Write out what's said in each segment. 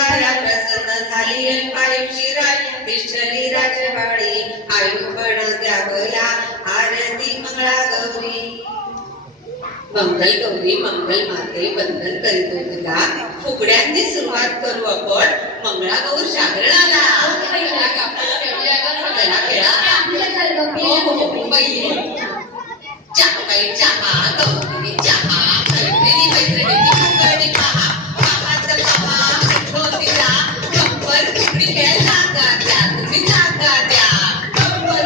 गाया प्रसन्न झाली अल्पायुषी राणी विष्ठली राजवाडी आयुपण द्यावया आरती मंगळागौरी मंगल गौरी मंगल माते वंदन करीत तुला फुगड्यांनी सुरुवात करू आपण मंगळागौर जागरणाला चहा गौरी चहा मैत्रिणी मैत्रिणी फुगडी पहा पाहाचं पहा होतीला कंबर फुगडी घ्यायला द्या तुम्ही जागा द्या कंबर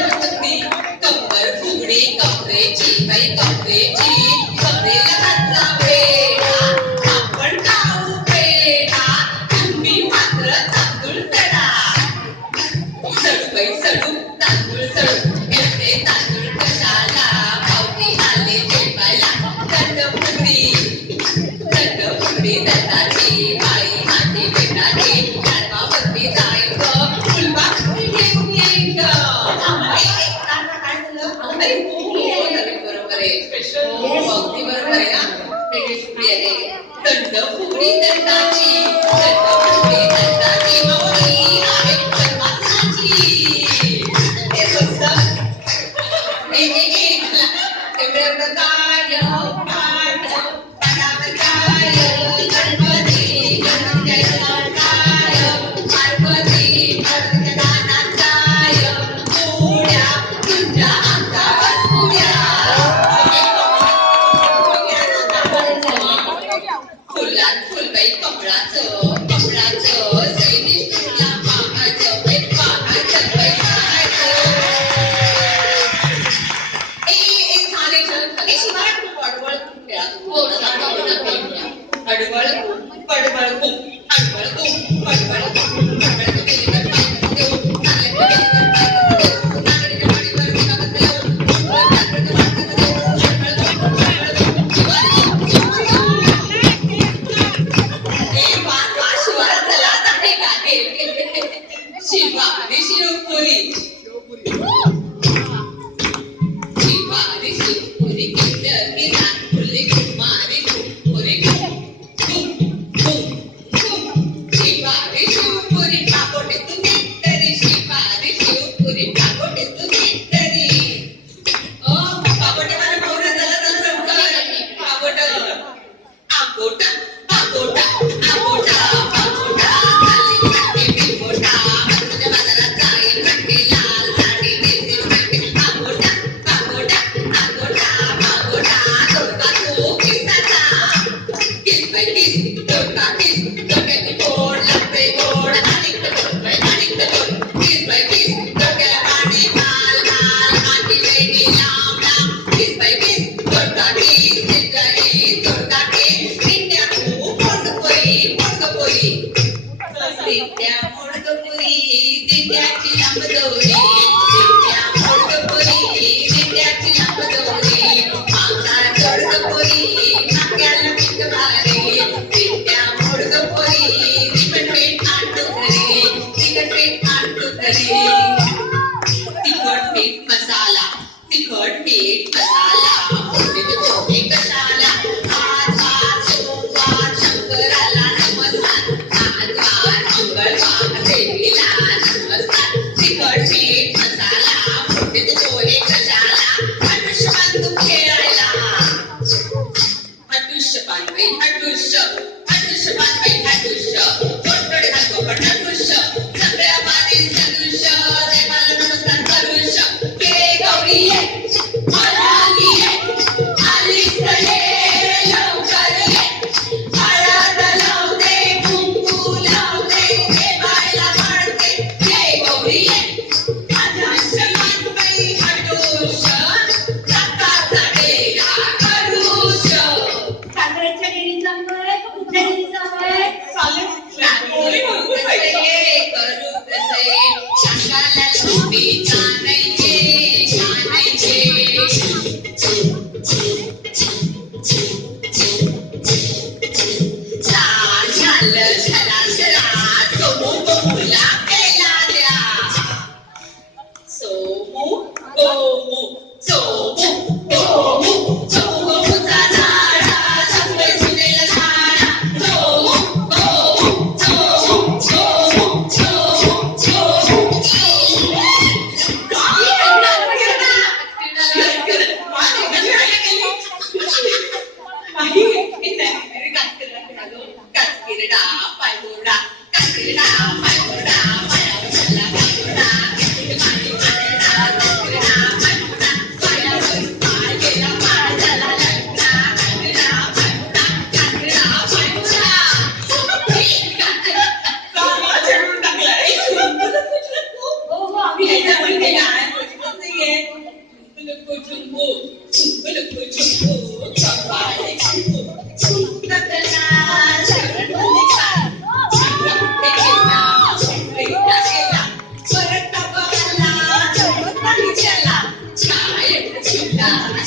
फुगडी कमरेची बाई कमरेची कमरेला घातला पेढा आपण खाऊ पेढा तुम्ही मात्र तांदूळ तडा सडू बाई सडू तांदूळ सडू घेते तांदूळ कशाला पावती आले जेवायला दंड फुगडी दत्ताची बाई माझी बेटाची गणपती जाईल फुलबा फुल घेऊन येईल अरे बरोबर आहे स्पेशल अगदी बरोबर आहे ना वेगळी फुगडी आहे दंड फुगडी दत्ताची माऊली आहे जन्माची ते बसतं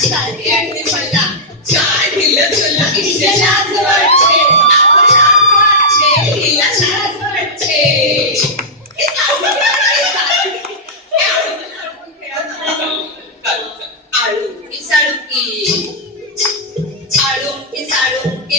खेळते मला चार ढिलं चला हिला लाज वाटते हिला लाज वाटते आळू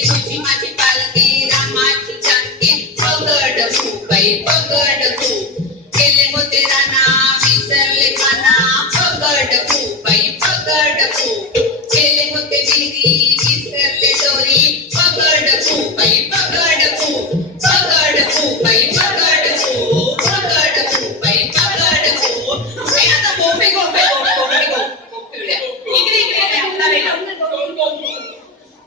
तुझी माझी पालकी रामाची चांकी पगड खूबाई पगड खूप केले होते राणा विसरले खाना पगड खूबाई पगड खूप केले होते विहिरी विसरले दोरी पगड खूबाई पगड खूप पगड खूबाई पगड खूप पगड खूबाई पगड खूप आता गोपे गोपे गोपे गोपे इकडे इकडे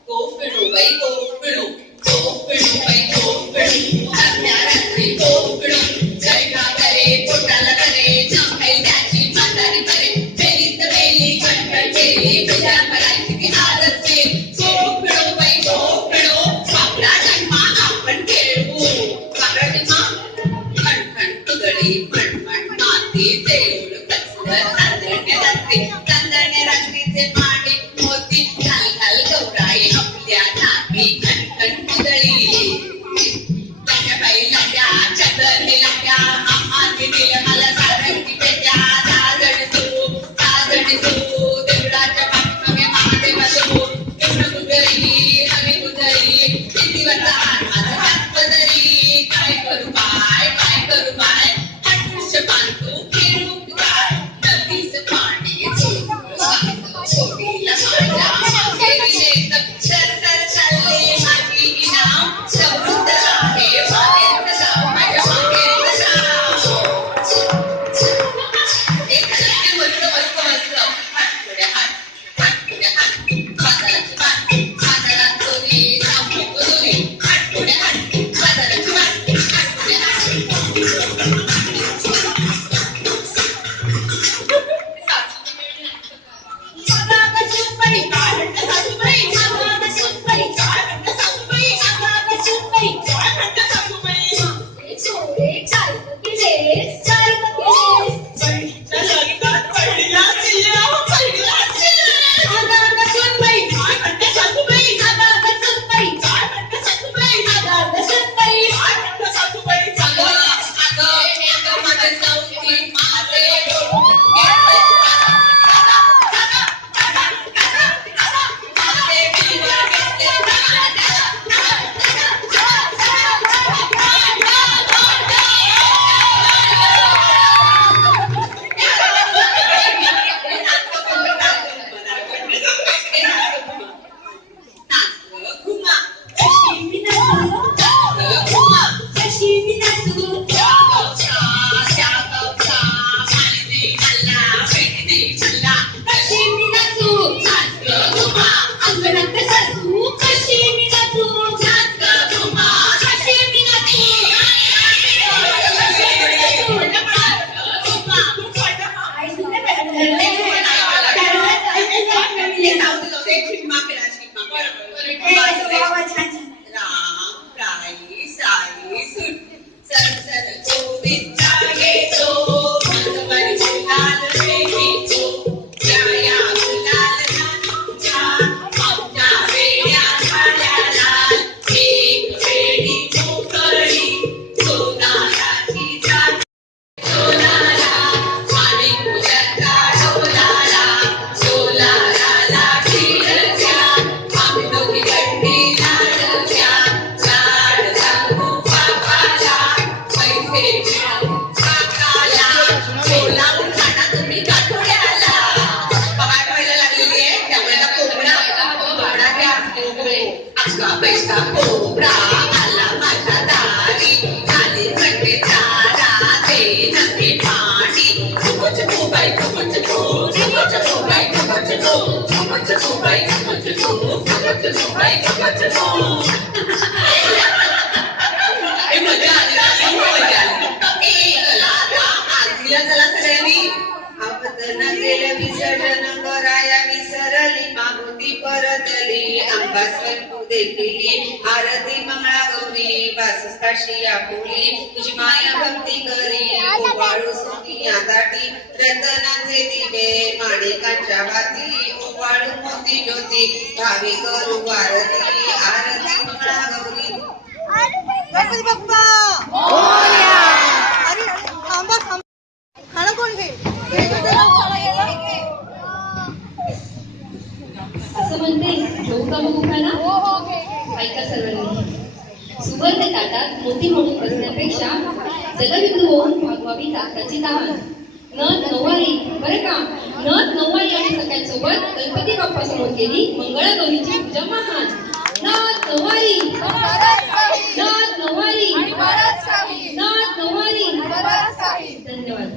go fiddle, baby, go fiddle, baby, go fiddle. आज्ञा रात्री go fiddle. जयगा करे, पोटाला करे, जमखाई त्याची म्हातारी करे. बेलीत बेली, कणकण बेली, तुझ्या करायची ती आदत केली. Go fiddle, baby, go fiddle. बापडा जन्मा आपण खेळू. बापडा जन्मा खणखण तुगडी, म्हणमण माती, देऊळ कसलं तांदळणे रात्री. तांदळणे रात्रीचे पाणी मोती घाल घाल गौराई आपल्या नाकी खणखण कुदळी लाट्या बाई लाट्या चंदने लाट्या आम्हाने दिलं मला सारंगी पेट्या दाजण तू देवळाच्या पाठीमागे महादेवाचं कृष्ण कुदळी हवी कुदळी कितीवरचा हात माझा हात बदली काय करू बाय हटूश बांधू फिरू काय नदीचं पाणी छोटीला माझ्या मागेरी येत सर चालले माझी इनाम समृद्ध आहे मागेत जाऊ माझ्या मागेत जाऊ एक हलके मस्त हात पुढे हात बाजाराची बाजारात दोरी सामने दोरी हात पुढे हात बाजाराची हात पुढे पैसा कोबरा आला माझ्या दारी झाले खंडे चारा ते नदी पाणी खूपच खूबाई खूपच खूपच खूबाई खूपच खूपच खूबाई खूपच खूपच खूबाई खूपच हे मजा आली मजा आली आजीला चला सगळ्यांनी आपदन केलं विसर्जन कराया विसरली मागुती परतली अंबा स्वयंभू देखिली आरती मंगळागौरी वासुस्ताशी आपुली तुझी माया भक्ती करी ओवाळू सोनिया दाटी रतनाचे दिवे माणिकांच्या बाती ओवाळू मोती ज्योती भावी करू आरती आरती मंगळा गौरी गणपती बाप्पा मोरया. अरे थांबा थांबा, खाणं कोण घेईल? असं म्हणते घेऊ का मग खाना? ऐका सर्वांनी, सुवर्ण ताटात मोती म्हणून बसण्यापेक्षा जलबिंदू होऊन भागवावी ताकाची तहान. नथ नऊवारी बरं का, नथ नऊवारी आणि सगळ्यांसोबत गणपती बाप्पा समोर केली मंगळागौरीची पूजा महान. नथ नऊवारी, नथ नऊवारी, नथ नऊवारी. धन्यवाद.